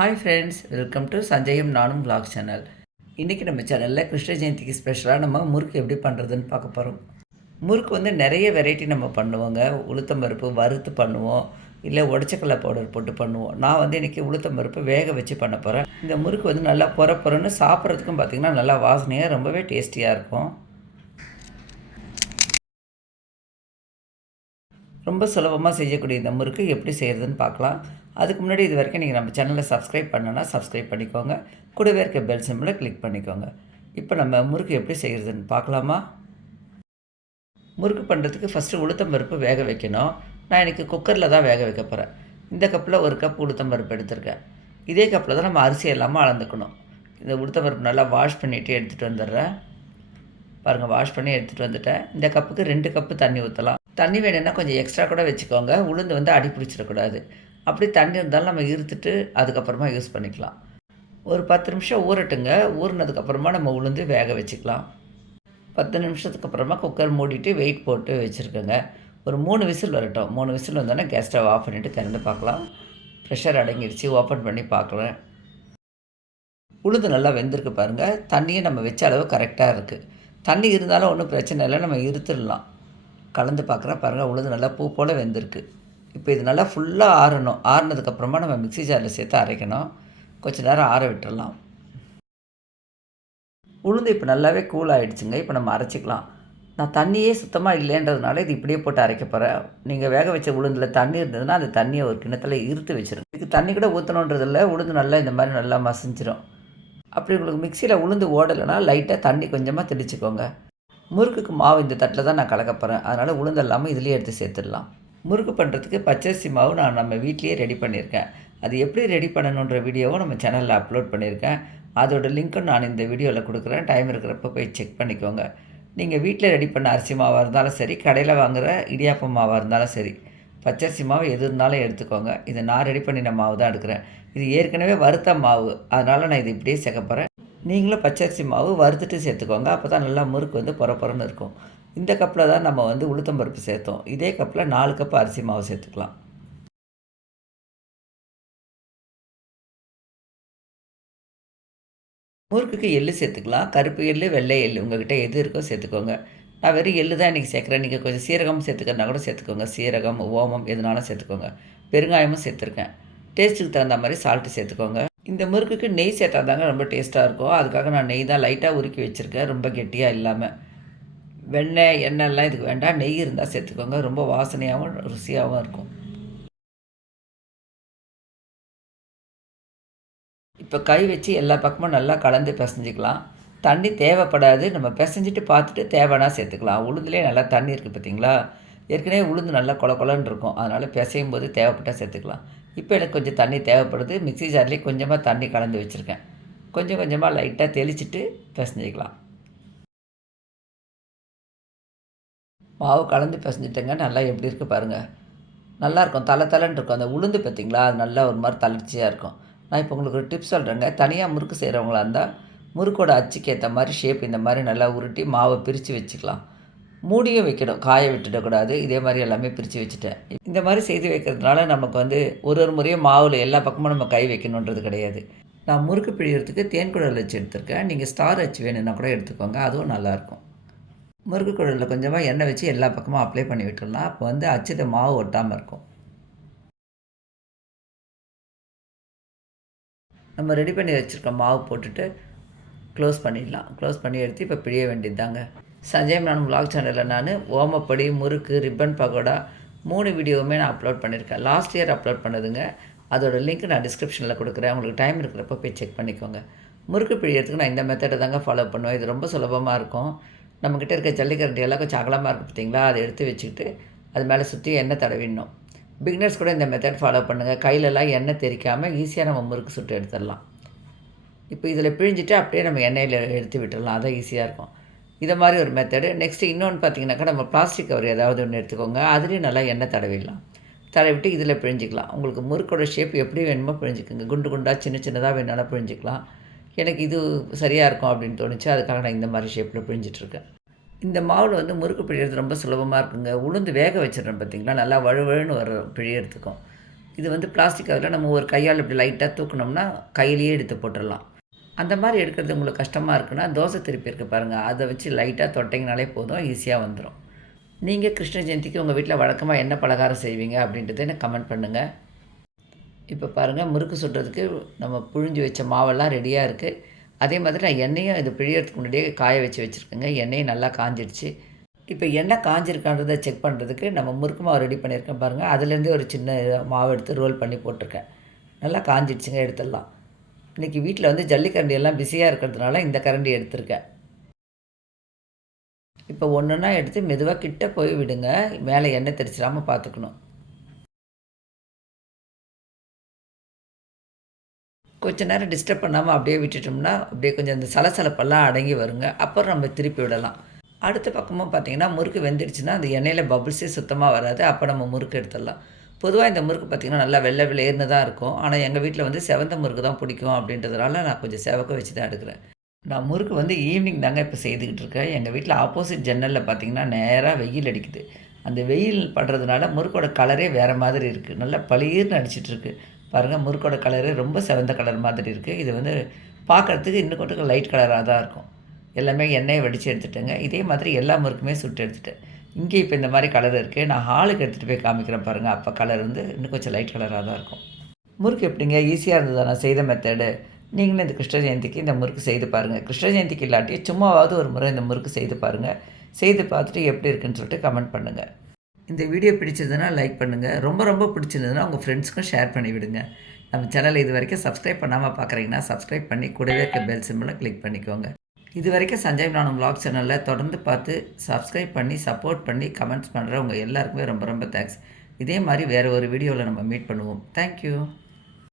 Hi friends welcome to Sanjayam நானும் vlog channel இன்றைக்கி நம்ம சேனலில் கிருஷ்ண ஜெயந்திக்கு ஸ்பெஷலாக நம்ம முறுக்கு எப்படி பண்ணுறதுன்னு பார்க்க போகிறோம் முறுக்கு வந்து நிறைய வெரைட்டி நம்ம பண்ணுவோங்க. உளுத்தம்பருப்பு வறுத்து பண்ணுவோம். இல்லை உடச்சக்கல்ல பவுடர் போட்டு பண்ணுவோம். நான் வந்து இன்றைக்கி உளுத்தம்பருப்பு வேக வச்சு பண்ண போகிறேன் இந்த முறுக்கு வந்து நல்லா பொற சாப்பிட்றதுக்கும் பார்த்திங்கன்னா நல்லா வாசனையாக ரொம்பவே டேஸ்டியாக இருக்கும். ரொம்ப சுலபமாக செய்யக்கூடிய இந்த முறுக்கு எப்படி செய்கிறதுன்னு பார்க்கலாம். அதுக்கு முன்னாடி இது வரைக்கும் நீங்கள் நம்ம சேனலை சப்ஸ்கிரைப் பண்ணனா சப்ஸ்கிரைப் பண்ணிக்கோங்க. கூடவே இருக்க பெல் சிம்பிளை கிளிக் பண்ணிக்கோங்க. இப்போ நம்ம முறுக்கு எப்படி செய்கிறதுன்னு பார்க்கலாமா? முறுக்கு பண்ணுறதுக்கு ஃபஸ்ட்டு உளுத்தம்பருப்பு வேக வைக்கணும். நான் இன்றைக்கி குக்கரில் தான் வேக வைக்க போகிறேன் இந்த கப்பில் ஒரு கப் உளுத்தம்பருப்பு எடுத்திருக்கேன். இதே கப்பில் தான் நம்ம அரிசி எல்லாமே அளந்துக்கணும். இந்த உளுத்தம்பருப்பு நல்லா வாஷ் பண்ணிவிட்டு எடுத்துகிட்டு வந்துடுறேன். பாருங்கள் வாஷ் பண்ணி எடுத்துகிட்டு வந்துட்டேன். இந்த கப்புக்கு ரெண்டு கப்பு தண்ணி ஊற்றலாம் தண்ணி வேணும்னா கொஞ்சம் எக்ஸ்ட்ரா கூட வச்சுக்கோங்க. உளுந்து வந்து அடி பிடிச்சிடக்கூடாது. அப்படி தண்ணி இருந்தாலும் நம்ம இருத்துட்டு அதுக்கப்புறமா யூஸ் பண்ணிக்கலாம். ஒரு பத்து நிமிஷம் ஊறட்டுங்க. ஊறினதுக்கப்புறமா நம்ம உளுந்து வேக வச்சுக்கலாம். பத்து நிமிஷத்துக்கு அப்புறமா குக்கர் மூடிட்டு வெயிட் போட்டு வச்சுருக்கோங்க. ஒரு மூணு விசில் வரட்டும். மூணு விசில் வந்தோடனே கேஸ் ஸ்டவ் ஆஃப் பண்ணிவிட்டு திறந்து பார்க்கலாம். ப்ரெஷர் அடங்கிடுச்சு ஓப்பன் பண்ணி பார்க்குறேன் உளுந்து நல்லா வெந்திருக்கு பாருங்கள் தண்ணியும் நம்ம வச்ச அளவு கரெக்டாக இருக்குது தண்ணி இருந்தாலும் ஒன்றும் பிரச்சனை இல்லை. நம்ம இருத்துடலாம். கலந்து பார்க்குறேன் பாருங்கள் உளுந்து நல்லா பூ போல் வெந்திருக்கு. இப்போ இது நல்லா ஃபுல்லாக ஆறணும். ஆறுனதுக்கப்புறமா நம்ம மிக்ஸி ஜாரில் சேர்த்து அரைக்கணும். கொஞ்ச நேரம் ஆற விட்டுடலாம் உளுந்து இப்போ நல்லாவே கூல் ஆகிடுச்சுங்க இப்போ நம்ம அரைச்சிக்கலாம். நான் தண்ணியே சுத்தமாக இல்லைன்றதுனால இது இப்படியே போட்டு அரைக்க போகிறேன் நீங்கள் வேக வச்ச உளுந்தில் தண்ணி இருந்ததுன்னா அந்த தண்ணியை ஒரு கிணத்துல இருத்து வச்சிருங்க. இதுக்கு தண்ணி கூட ஊற்றணுன்றதில்ல உளுந்து நல்லா இந்த மாதிரி நல்லா மசிஞ்சிரும். அப்படி உங்களுக்கு மிக்சியில் உளுந்து ஓடலைன்னா லைட்டாக தண்ணி கொஞ்சமாக தெளிச்சுக்கோங்க. முறுக்குக்கு மாவு இந்த தட்டில் தான் நான் கலக்க போகிறேன் அதனால் உளுந்து இல்லாமல் இதுலேயே எடுத்து சேர்த்துடலாம். முறுக்கு பண்ணுறதுக்கு பச்சரிசி மாவு நான் நம்ம வீட்லேயே ரெடி பண்ணியிருக்கேன். அது எப்படி ரெடி பண்ணணுன்ற வீடியோவும் நம்ம சேனலில் அப்லோட் பண்ணியிருக்கேன். அதோட லிங்க்கும் நான் இந்த வீடியோவில் கொடுக்குறேன். டைம் இருக்கிறப்ப போய் செக் பண்ணிக்கோங்க. நீங்கள் வீட்டில் ரெடி பண்ண அரிசி மாவாக இருந்தாலும் சரி கடையில் வாங்குகிற இடியாப்பம் மாவாக இருந்தாலும் சரி பச்சரிசி மாவு எது இருந்தாலும் எடுத்துக்கோங்க. இது நான் ரெடி பண்ணின மாவு தான் எடுக்கிறேன். இது ஏற்கனவே வறுத்த மாவு. அதனால் நான் இது இப்படியே சேர்க்க போகிறேன் நீங்களும் பச்சரிசி மாவு வறுத்துட்டு சேர்த்துக்கோங்க. அப்போ தான் நல்லா முறுக்கு வந்து புறப்புறன்னு இருக்கும். இந்த கப்பில் தான் நம்ம வந்து உளுத்தம்பருப்பு சேர்த்தோம். இதே கப்பில் நாலு கப் அரிசி மாவு சேர்த்துக்கலாம். முறுக்குக்கு எள்ளு சேர்த்துக்கலாம். கருப்பு எள்ளு வெள்ளை எள்ளு உங்கள்கிட்ட எது இருக்கோ சேர்த்துக்கோங்க. நான் வெறும் எள்ளு தான் இன்றைக்கி சேர்க்குறேன். நீங்கள் கொஞ்சம் சீரகம் சேர்த்துக்கிறனா கூட சேர்த்துக்கோங்க. சீரகம் ஓமம் எதுனாலும் சேர்த்துக்கோங்க. பெருங்காயமும் சேர்த்துருக்கேன். டேஸ்ட்டுக்கு தகுந்த மாதிரி சால்ட்டு சேர்த்துக்கோங்க. இந்த முறுக்குக்கு நெய் சேர்த்தா தாங்க ரொம்ப டேஸ்ட்டாக இருக்கும். அதுக்காக நான் நெய் தான் லைட்டாக உருக்கி வச்சுருக்கேன். ரொம்ப கெட்டியாக இல்லாமல் வெண்ணெய் எண்ணெய்லாம் இதுக்கு வேண்டாம். நெய் இருந்தால் சேர்த்துக்கோங்க. ரொம்ப வாசனையாகவும் ருசியாகவும் இருக்கும். இப்போ கை வச்சு எல்லா பக்கமும் நல்லா கலந்து பிசைஞ்சிக்கலாம். தண்ணி தேவைப்படாது. நம்ம பிசைஞ்சிட்டு பார்த்துட்டு தேவைன்னா சேர்த்துக்கலாம். உளுந்துலேயே நல்லா தண்ணி இருக்குது பார்த்தீங்களா ஏற்கனவே உளுந்து நல்லா கொல கொலன்னு இருக்கும். அதனால் பிசையும் போது தேவைப்பட்டால் சேர்த்துக்கலாம். இப்போ எனக்கு கொஞ்சம் தண்ணி தேவைப்படுது. மிக்ஸி ஜார்லேயே கொஞ்சமாக தண்ணி கலந்து வச்சுருக்கேன். கொஞ்சம் கொஞ்சமாக லைட்டாக தெளிச்சிட்டு பிசைஞ்சிக்கலாம். மாவு கலந்து பிசைஞ்சிட்டேங்க. நல்லா எப்படி இருக்குது பாருங்கள் நல்லாயிருக்கும் தலை தலைன்னு இருக்கும். அந்த உளுந்து பார்த்திங்களா? அது நல்லா ஒரு மாதிரி தளர்ச்சியாக இருக்கும். நான் இப்போ உங்களுக்கு ஒரு டிப்ஸ் சொல்கிறேங்க தனியாக முறுக்கு செய்கிறவங்களா இருந்தால் முறுக்கோட அச்சுக்கு ஏற்ற மாதிரி ஷேப் இந்த மாதிரி நல்லா உருட்டி மாவை பிரித்து வச்சுக்கலாம். மூடியும் வைக்கணும் காய விட்டுடக்கூடாது. இதே மாதிரி எல்லாமே பிரித்து வச்சுட்டேன். இந்த மாதிரி செய்து வைக்கிறதுனால நமக்கு வந்து ஒரு ஒரு முறையும் மாவில் எல்லா பக்கமும் நம்ம கை வைக்கணுன்றது கிடையாது. நான் முறுக்கு பிழியறதுக்கு தேன் குழல் வச்சு எடுத்திருக்கேன். நீங்கள் ஸ்டார் வச்சு வேணும்னா கூட எடுத்துக்கோங்க அதுவும் நல்லாயிருக்கும். முறுக்கு குழலில் கொஞ்சமாக எண்ணெய் வச்சு எல்லா பக்கமும் அப்ளை பண்ணி விட்டுடலாம். அப்போ வந்து அச்சுட்ட மாவு ஒட்டாமல் இருக்கும். நம்ம ரெடி பண்ணி வச்சுருக்க மாவு போட்டுட்டு க்ளோஸ் பண்ணிடலாம். க்ளோஸ் பண்ணி எடுத்து இப்போ பிழிய வேண்டியது தாங்க சஞ்சய் நான் விலாக் சேனலில் நான் ஓமப்படி முறுக்கு ரிப்பன் பகோடா மூணு வீடியோவுமே நான் அப்லோட் பண்ணியிருக்கேன் லாஸ்ட் இயர் அப்லோட் பண்ணதுங்க. அதோட லிங்க் நான் டிஸ்கிரிப்ஷனில் கொடுக்குறேன். உங்களுக்கு டைம் இருக்கிறப்ப போய் செக் பண்ணிக்கோங்க. முறுக்கு பிழியறதுக்கு நான் இந்த மெத்தடை தாங்க ஃபாலோ பண்ணுவேன். இது ரொம்ப சுலபமாக இருக்கும். நம்மக்கிட்ட இருக்க ஜல்லிக்கரண்டி எல்லாம் கொஞ்சம் அகலமாக இருக்குது பார்த்தீங்களா அதை எடுத்து வச்சுக்கிட்டு அது மேலே சுற்றி எண்ணெய் தடவிடணும். பிகினர்ஸ் கூட இந்த மெத்தட் ஃபாலோ பண்ணுங்கள் கையிலலாம் எண்ணெய் தெரிக்காமல் ஈஸியாக நம்ம முறுக்கு சுட்டு எடுத்துடலாம். இப்போ இதில் பிழிஞ்சிட்டு அப்படியே நம்ம எண்ணெயில் எடுத்து விட்டுடலாம். அதான் ஈஸியாக இருக்கும். இதை மாதிரி ஒரு மெத்தடு நெக்ஸ்ட்டு இன்னொன்று பார்த்தீங்கன்னாக்கா நம்ம பிளாஸ்டிக் கவர் ஏதாவது ஒன்று எடுத்துக்கோங்க. அதுலேயும் நல்லா எண்ணெய் தடவிடலாம். தடவிட்டு இதில் பிழிஞ்சிக்கலாம். உங்களுக்கு முறுக்கோட ஷேப் எப்படி வேணுமோ பிழிஞ்சிக்கோங்க. குண்டு குண்டாக சின்ன சின்னதாக வேணாலும் பிழிஞ்சிக்கலாம். எனக்கு இது சரியாக இருக்கும் அப்படின்னு தோணுச்சு. அதுக்காக நான் இந்த மாதிரி ஷேப்பில் பிழிஞ்சிட்ருக்கேன் இந்த மாவில் வந்து முறுக்கு பிழியறது ரொம்ப சுலபமாக இருக்குங்க. உளுந்து வேக வச்சிடறேன் பார்த்திங்களா நல்லா வழுவழுன்னு வர பிழியறதுக்கும். இது வந்து பிளாஸ்டிக் அதில் நம்ம ஒரு கையால் இப்படி லைட்டாக தூக்குனோம்னா கையிலேயே எடுத்து போட்டுடலாம். அந்த மாதிரி எடுக்கிறது உங்களுக்கு கஷ்டமாக இருக்குன்னா தோசை திருப்பி இருக்குது பாருங்கள் அதை வச்சு லைட்டாக தொட்டிங்கனாலே போதும் ஈஸியாக வந்துடும் நீங்கள் கிருஷ்ண ஜெயந்திக்கு உங்கள் வீட்டில் வழக்கமாக என்ன பலகாரம் செய்வீங்க அப்படின்றத எனக்கு கமெண்ட் பண்ணுங்கள் இப்போ பாருங்கள் முறுக்கு சுடுறதுக்கு நம்ம புழிஞ்சு வச்ச மாவெல்லாம் ரெடியாக இருக்குது அதே மாதிரி நான் எண்ணெயும் இது பிழியறதுக்கு முன்னாடியே காய வச்சு வச்சுருக்கேங்க. எண்ணெயும் நல்லா காஞ்சிடுச்சு இப்போ எண்ணெய் காஞ்சிருக்கான்றதை செக் பண்ணுறதுக்கு நம்ம முறுக்கு மாவு ரெடி பண்ணியிருக்கேன் பாருங்கள் அதுலேருந்தே ஒரு சின்ன மாவு எடுத்து ரோல் பண்ணி போட்டிருக்கேன். நல்லா காஞ்சிடுச்சுங்க எடுத்துடலாம். இன்றைக்கி வீட்டில் வந்து ஜல்லிக்கரண்டி எல்லாம் பிஸியாக இருக்கிறதுனால இந்த கரண்டி எடுத்திருக்கேன் இப்போ ஒன்றுன்னா எடுத்து மெதுவாக கிட்ட போய் விடுங்க. மேலே எண்ணெய் தெரிச்சிடாமல் பார்த்துக்கணும் கொஞ்ச நேரம் டிஸ்டர்ப் பண்ணாமல் அப்படியே விட்டுட்டோம்னா அப்படியே கொஞ்சம் அந்த சலசலப்பெல்லாம் அடங்கி வருங்க. அப்புறம் நம்ம திருப்பி விடலாம். அடுத்த பக்கமும் பார்த்தீங்கன்னா முறுக்கு வெந்துடுச்சுன்னா அந்த எண்ணெயில் பபுள்ஸே சுத்தமாக வராது. அப்போ நம்ம முறுக்கு எடுத்துடலாம். பொதுவாக இந்த முறுக்கு பார்த்திங்கன்னா நல்லா வெள்ளை விளையர்னு தான் இருக்கும். ஆனால் எங்கள் வீட்டில் வந்து செவந்த முறுக்கு தான் பிடிக்கும் அப்படின்றதுனால நான் கொஞ்சம் செவக்க வச்சு தான் எடுக்கிறேன். நான் முறுக்கு வந்து ஈவினிங் தாங்க இப்போ செய்துக்கிட்டு இருக்கேன். எங்கள் வீட்டில் ஆப்போசிட் ஜன்னலில் பார்த்தீங்கன்னா நேராக வெயில் அடிக்குது. அந்த வெயில் படுறதுனால முறுக்கோட கலரே வேறு மாதிரி இருக்குது நல்லா பளிர்னு அடிச்சிட்ருக்கு பாருங்கள் முறுக்கோட கலரே ரொம்ப செவந்த கலர் மாதிரி இருக்குது இது வந்து பார்க்குறதுக்கு இன்னும் கொஞ்சம் லைட் கலராக தான் இருக்கும். எல்லாமே எண்ணெயை வடித்து எடுத்துட்டேங்க. இதே மாதிரி எல்லா முறுக்குமே சுட்டு எடுத்துட்டேன். இங்கே இப்போ இந்த மாதிரி கலர் இருக்குது நான் ஹாலுக்கு எடுத்துகிட்டு போய் காமிக்கிறேன் பாருங்கள் அப்போ கலர் வந்து இன்னும் கொஞ்சம் லைட் கலராக தான் இருக்கும். முறுக்கு எப்படிங்க? ஈஸியாக இருந்தது நான் செய்த மெத்தடு நீங்களும் இந்த கிருஷ்ண ஜெயந்திக்கு இந்த முறுக்கு செய்து பாருங்கள் கிருஷ்ண ஜெயந்திக்கு இல்லாட்டி சும்மாவாவது ஒரு முறை இந்த முறுக்கு செய்து பாருங்கள் செய்து பார்த்துட்டு எப்படி இருக்குன்னு சொல்லிட்டு கமெண்ட் பண்ணுங்கள் இந்த வீடியோ பிடிச்சதுன்னா லைக் பண்ணுங்கள் ரொம்ப ரொம்ப பிடிச்சிருந்ததுன்னா உங்கள் ஃப்ரெண்ட்ஸ்க்கும் ஷேர் பண்ணி விடுங்க. நம்ம சேனலை இது வரைக்கும் சப்ஸ்கிரைப் பண்ணாமல் பார்க்குறீங்கன்னா சப்ஸ்கிரைப் பண்ணி கூடவே இருக்க பெல் சிம்பிளை கிளிக் பண்ணிக்கோங்க. இது வரைக்கும் சஞ்சய் நானும் vlog சேனலில் தொடர்ந்து பார்த்து சப்ஸ்கிரைப் பண்ணி சப்போர்ட் பண்ணி கமெண்ட்ஸ் பண்ணுற உங்கள் எல்லாருக்குமே ரொம்ப ரொம்ப தேங்க்ஸ் இதே மாதிரி வேறு ஒரு வீடியோவில் நம்ம மீட் பண்ணுவோம். தேங்க்யூ